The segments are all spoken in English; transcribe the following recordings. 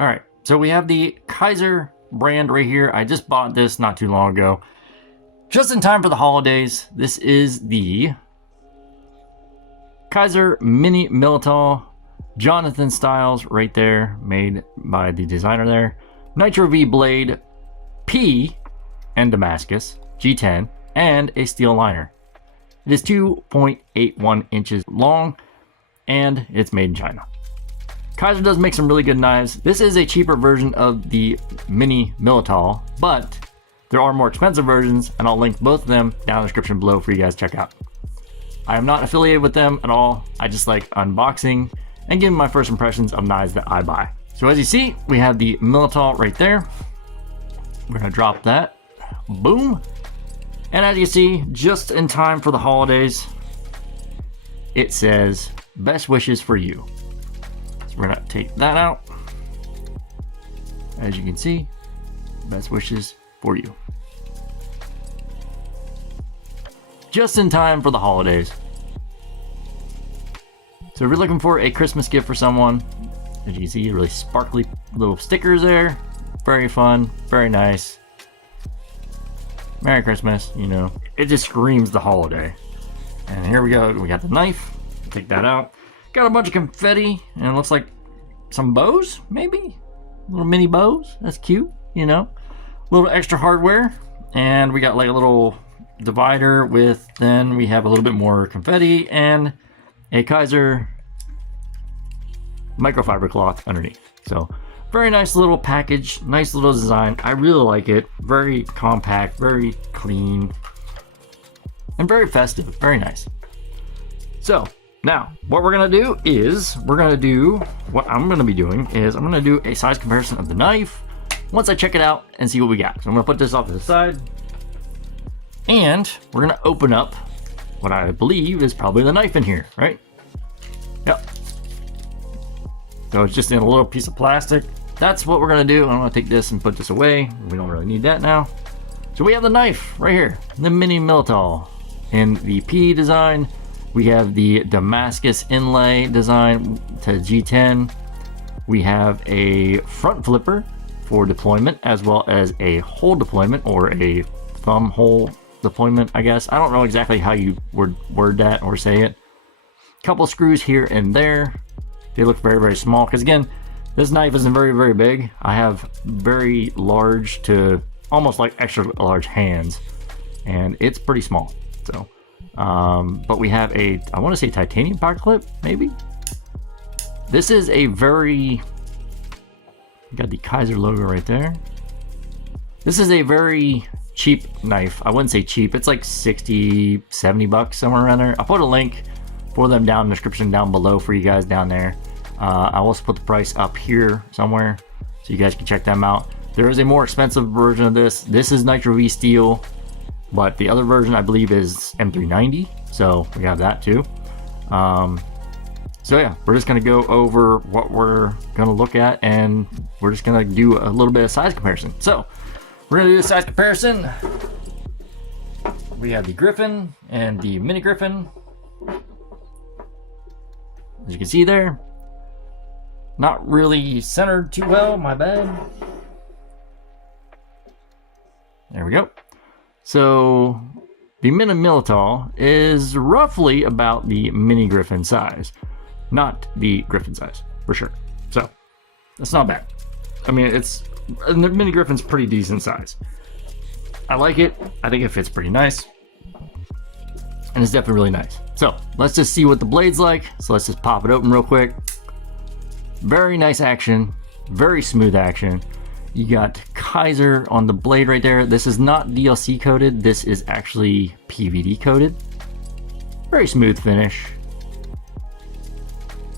All right, so we have the Kizer brand right here. I just bought this not too long ago, just in time for the holidays. This is the Kizer Mini Millitaw, Jonathan Styles right there, made by the designer there. Nitro V blade, P and Damascus, G10, and a steel liner. It is 2.81 inches long, and it's made in China. Kizer does make some really good knives. This is a cheaper version of the Mini Millitaw, but there are more expensive versions, and I'll link both of them down in the description below for you guys to check out. I am not affiliated with them at all. I just like unboxing and giving my first impressions of knives that I buy. So as you see, we have the Millitaw right there. We're gonna drop that, boom. And as you see, just in time for the holidays, it says, best wishes for you. So we're gonna take that out. As you can see, best wishes for you. Just in time for the holidays. So if you're looking for a Christmas gift for someone, as you can see, really sparkly little stickers there. Very fun, very nice. Merry Christmas, you know. It just screams the holiday. And here we go, we got the knife. Take that out. Got a bunch of confetti, and it looks like some bows, maybe? Little mini bows, that's cute, you know. A little extra hardware, and we got like a little divider with, then we have a little bit more confetti and a Kizer microfiber cloth underneath. So very nice little package, nice little design. I really like it. Very compact, very clean, and very festive. Very nice. So now what we're gonna do is what I'm gonna be doing is I'm gonna do a size comparison of the knife once I check it out and see what we got. So I'm gonna put this off to the side, and we're gonna open up what I believe is probably the knife in here, right? Yep. So it's just in a little piece of plastic. That's what we're gonna do. I'm gonna take this and put this away. We don't really need that now. So we have the knife right here, the Mini Millitaw in the P design. We have the Damascus inlay design to G10. We have a front flipper for deployment, as well as a hole deployment, or a thumb hole deployment, I guess. I don't know exactly how you word that or say it. Couple screws here and there. They look very, very small, because again, this knife isn't very, very big. I have very large to almost like extra large hands, and it's pretty small. So, but we have a, I want to say titanium pocket clip, maybe. This is a very, got the Kizer logo right there. This is a very cheap knife. I wouldn't say cheap. It's like 60, 70 bucks, somewhere around there. I'll put a link for them down in the description down below for you guys down there. I'll also put the price up here somewhere so you guys can check them out. There is a more expensive version of this. This is Nitro V steel, but the other version I believe is M390. So we have that too. So yeah, we're just gonna go over what we're gonna look at, and we're just gonna do a little bit of size comparison. So we're gonna do the size comparison. We have the Griffin and the Mini Griffin. As you can see there, not really centered too well, my bad. There we go. So the Mini Millitaw is roughly about the Mini Griffin size, not the Griffin size, for sure. So that's not bad. I mean, the Mini Griffin's pretty decent size. I like it. I think it fits pretty nice, and it's definitely really nice. So let's just see what the blade's like. So let's just pop it open real quick. Very nice action, very smooth action. You got Kizer on the blade right there. This is not DLC coated. This is actually PVD coated. Very smooth finish.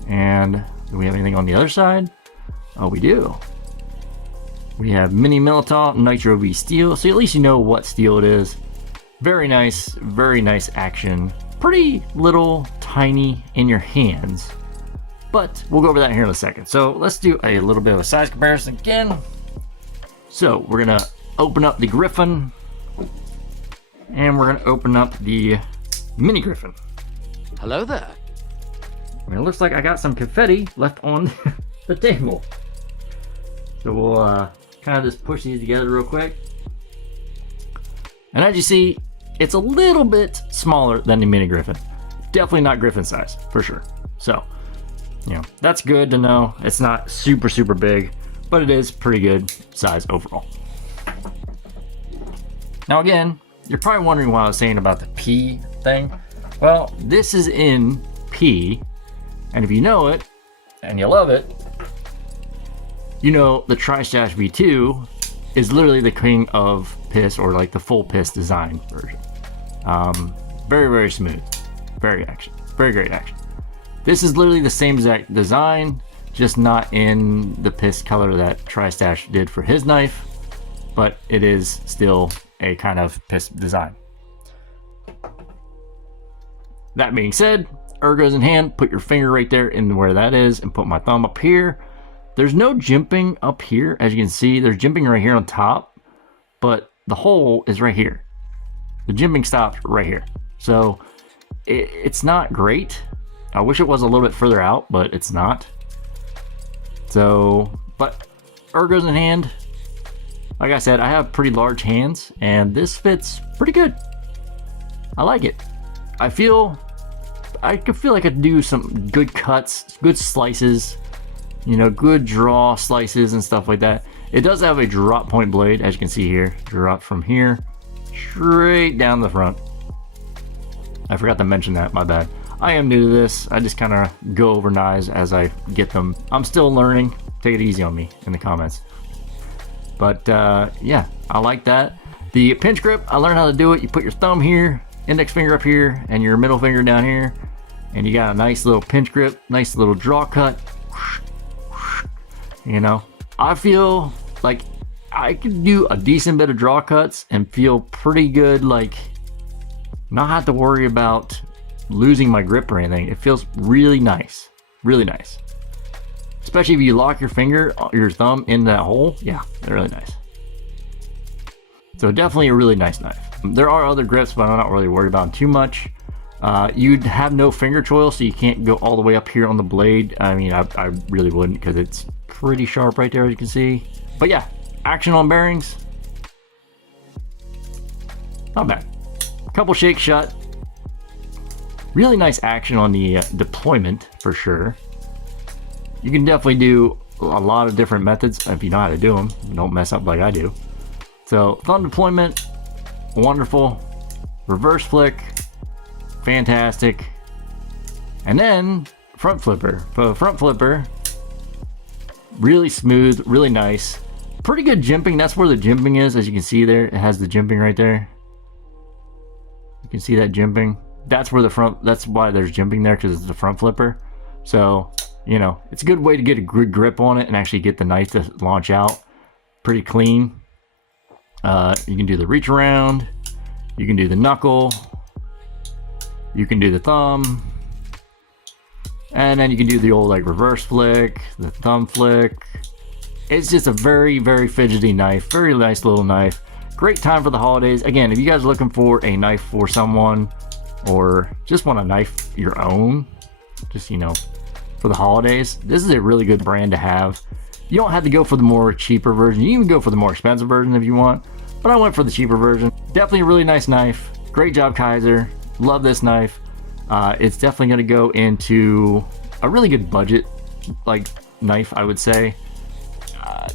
And do we have anything on the other side? Oh, we do. We have Mini Millitaw Nitro V steel. So at least you know what steel it is. Very nice action. Pretty little, tiny in your hands. But we'll go over that here in a second. So let's do a little bit of a size comparison again. So we're gonna open up the Griffin, and we're gonna open up the Mini Griffin. Hello there. I mean, it looks like I got some confetti left on the table. So we'll kind of just push these together real quick. And as you see, it's a little bit smaller than the mini Griffin. Definitely not Griffin size, for sure. So, you know, that's good to know. It's not super, super big, but it is pretty good size overall. Now again, you're probably wondering why I was saying about the P thing. Well, this is in P, and if you know it, and you love it, you know the Tri-Stash V2 is literally the king of piss, or like the full piss design version. Very, very smooth. Very great action. This is literally the same exact design, just not in the piss color that Tri-Stash did for his knife, but it is still a kind of piss design. That being said, ergos in hand, put your finger right there in where that is, and put my thumb up here. There's no jimping up here, as you can see. There's jimping right here on top, but the hole is right here. The jimping stops right here. So it's not great. I wish it was a little bit further out, but it's not. So, but ergos in hand, like I said, I have pretty large hands, and this fits pretty good. I like it. I could feel like I could do some good cuts, good slices, you know, good draw slices and stuff like that. It does have a drop point blade, as you can see here. Drop from here straight down the front. I forgot to mention that, my bad. I am new to this. I just kind of go over knives as I get them. I'm still learning. Take it easy on me in the comments. But yeah, I like that. The pinch grip, I learned how to do it. You put your thumb here, index finger up here, and your middle finger down here, and you got a nice little pinch grip, nice little draw cut. You know, I feel like I could do a decent bit of draw cuts and feel pretty good, like not have to worry about losing my grip or anything. It feels really nice, really nice. Especially if you lock your finger, your thumb in that hole. Yeah, they're really nice. So definitely a really nice knife. There are other grips, but I'm not really worried about them too much. You'd have no finger choil, so you can't go all the way up here on the blade. I mean, I really wouldn't, because it's pretty sharp right there, as you can see. But yeah, action on bearings, not bad. Couple shake shut. Really nice action on the deployment, for sure. You can definitely do a lot of different methods if you know how to do them. Don't mess up like I do. So thumb deployment, wonderful. Reverse flick, fantastic. And then front flipper. For front flipper, really smooth, really nice. Pretty good jimping. That's where the jimping is, as you can see there. It has the jimping right there. You can see that jimping. That's where the front, that's why there's jimping there, because it's the front flipper. So, you know, it's a good way to get a good grip on it and actually get the knife to launch out pretty clean. You can do the reach around, you can do the knuckle, you can do the thumb, and then you can do the old like reverse flick, the thumb flick. It's just a very, very fidgety knife, very nice little knife. Great time for the holidays. Again, if you guys are looking for a knife for someone, or just want a knife your own, just, you know, for the holidays, this is a really good brand to have. You don't have to go for the more cheaper version. You can go for the more expensive version if you want, but I went for the cheaper version. Definitely a really nice knife. Great job, Kizer. Love this knife. It's definitely going to go into a really good budget like knife, I would say.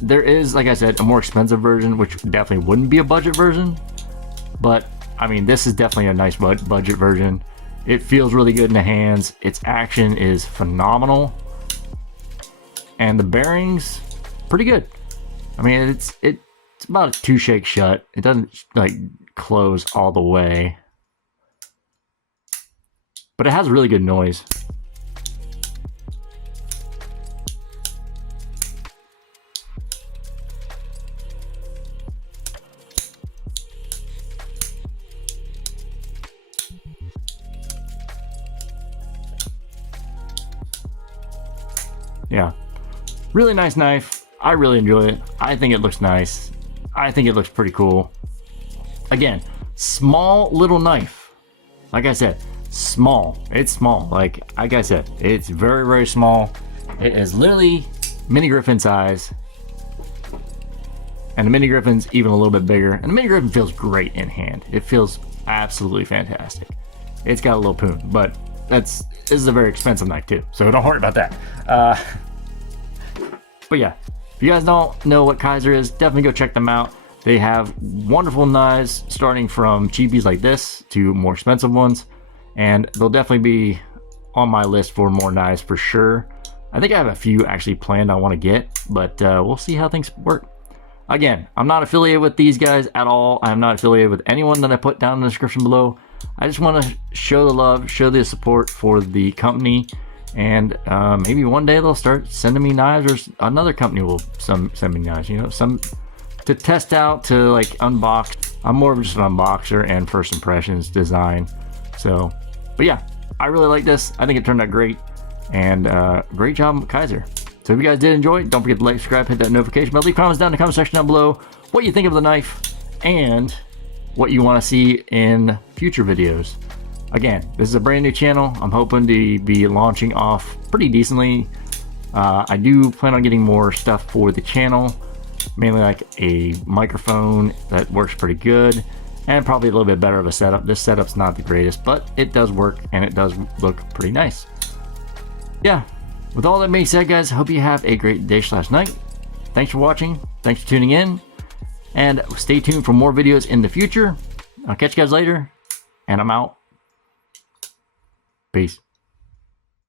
There is, like I said, a more expensive version, which definitely wouldn't be a budget version, but I mean, this is definitely a nice budget version. It feels really good in the hands. Its action is phenomenal, and the bearings, pretty good. I mean, it's about a 2 shake shut. It doesn't like close all the way, but it has really good noise. Yeah, really nice knife. I really enjoy it. I think it looks nice. I think it looks pretty cool. Again, small little knife. Like I said, small. It's small. Like I said, it's very, very small. It is literally mini Griffin size. And the Mini Griffin's even a little bit bigger. And the Mini Griffin feels great in hand. It feels absolutely fantastic. It's got a little poon, but this is a very expensive knife too, so don't worry about that. But yeah, if you guys don't know what Kizer is, definitely go check them out. They have wonderful knives starting from cheapies like this to more expensive ones, and they'll definitely be on my list for more knives for sure. I think I have a few actually planned I want to get, but we'll see how things work. Again, I'm not affiliated with these guys at all. I'm not affiliated with anyone that I put down in the description below. I just want to show the love, show the support for the company, and maybe one day they'll start sending me knives, or another company will send me knives, you know, some to test out, to like unbox. I'm more of just an unboxer and first impressions design. So, but yeah, I really like this. I think it turned out great, and great job, Kizer. So if you guys did enjoy, don't forget to like, subscribe, hit that notification bell, leave comments down in the comment section down below what you think of the knife and what you want to see in future videos. Again, this is a brand new channel. I'm hoping to be launching off pretty decently. I do plan on getting more stuff for the channel, mainly like a microphone that works pretty good, and probably a little bit better of a setup. This setup's not the greatest, but it does work and it does look pretty nice. Yeah, with all that being said, guys, I hope you have a great day/night. Thanks for watching, thanks for tuning in, and stay tuned for more videos in the future. I'll catch you guys later, and I'm out. Peace.